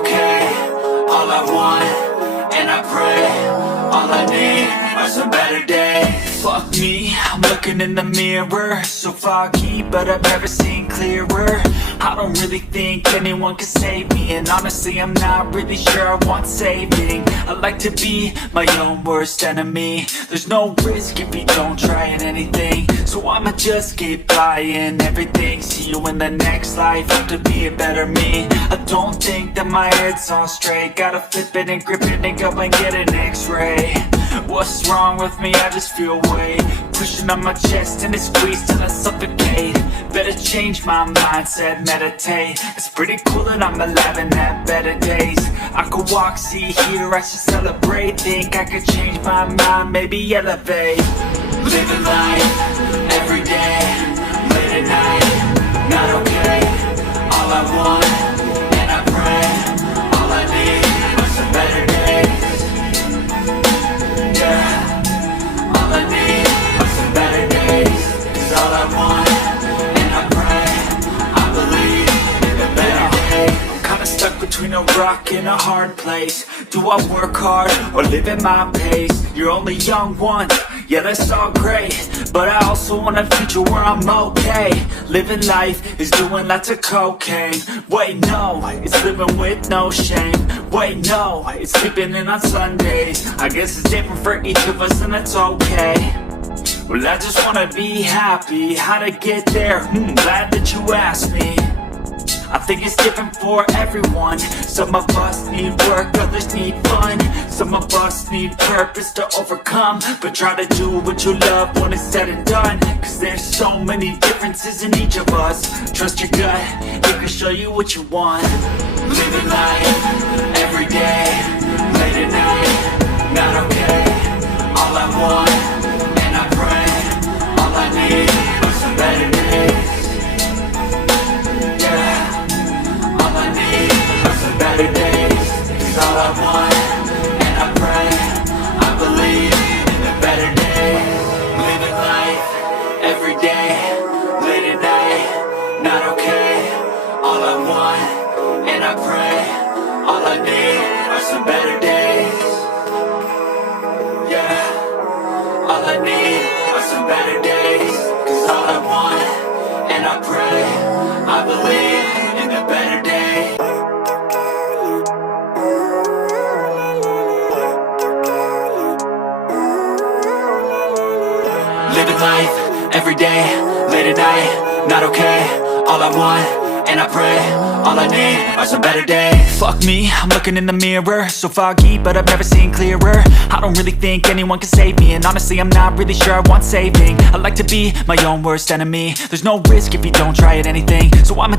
okay. All I want, and I pray, all I need are some better days. Fuck me, I'm looking in the mirror, so foggy, but I've never seen clearer. I don't really think anyone can save me, and honestly I'm not really sure I want saving. I like to be my own worst enemy. There's no risk if you don't try at anything, so I'ma just keep buying everything. See you in the next life, have to be a better me. I don't think that my head's on straight, gotta flip it and grip it and go and get an x-ray. What's wrong with me? I just feel weight pushing on my chest and it squeezes till I suffocate. Better change my mindset, meditate. It's pretty cool that I'm alive and have better days. I could walk, see, hear, I should celebrate. Think I could change my mind, maybe elevate. Living life, every day, late at night, not okay. All I want, and I pray, all I need are some better days. Yeah, all I need are some better days. 'Cause all I want, and I pray, I believe in the better days. I'm kinda stuck between a rock and a hard place. Do I work hard or live at my pace? You're only young once, yeah that's all great, but I also want a future where I'm okay. Living life is doing lots of cocaine. Wait no, it's living with no shame. Wait no, it's sleeping in on Sundays. I guess it's different for each of us and that's okay. Well I just wanna be happy, how to get there? Glad that you asked me. I think it's different for everyone. Some of us need work, others need fun. Some of us need purpose to overcome, but try to do what you love when it's said and done. 'Cause there's so many differences in each of us. Trust your gut, it can show you what you want. Living life, every day, late at night, not okay. All I want, and I pray, all I need are some better days. Better days, 'cause all I want, and I pray, I believe in the better days. Living life, every day, late at night, not okay. All I want, and I pray, all I need are some better days. Yeah, all I need are some better days. 'Cause all I want, and I pray, I believe in the better days. Living life, every day, late at night, not okay. All I want, and I pray, all I need are some better days. Fuck me, I'm looking in the mirror, so foggy, but I've never seen clearer. I don't really think anyone can save me, and honestly I'm not really sure I want saving. I like to be my own worst enemy. There's no risk if you don't try at anything, so I'm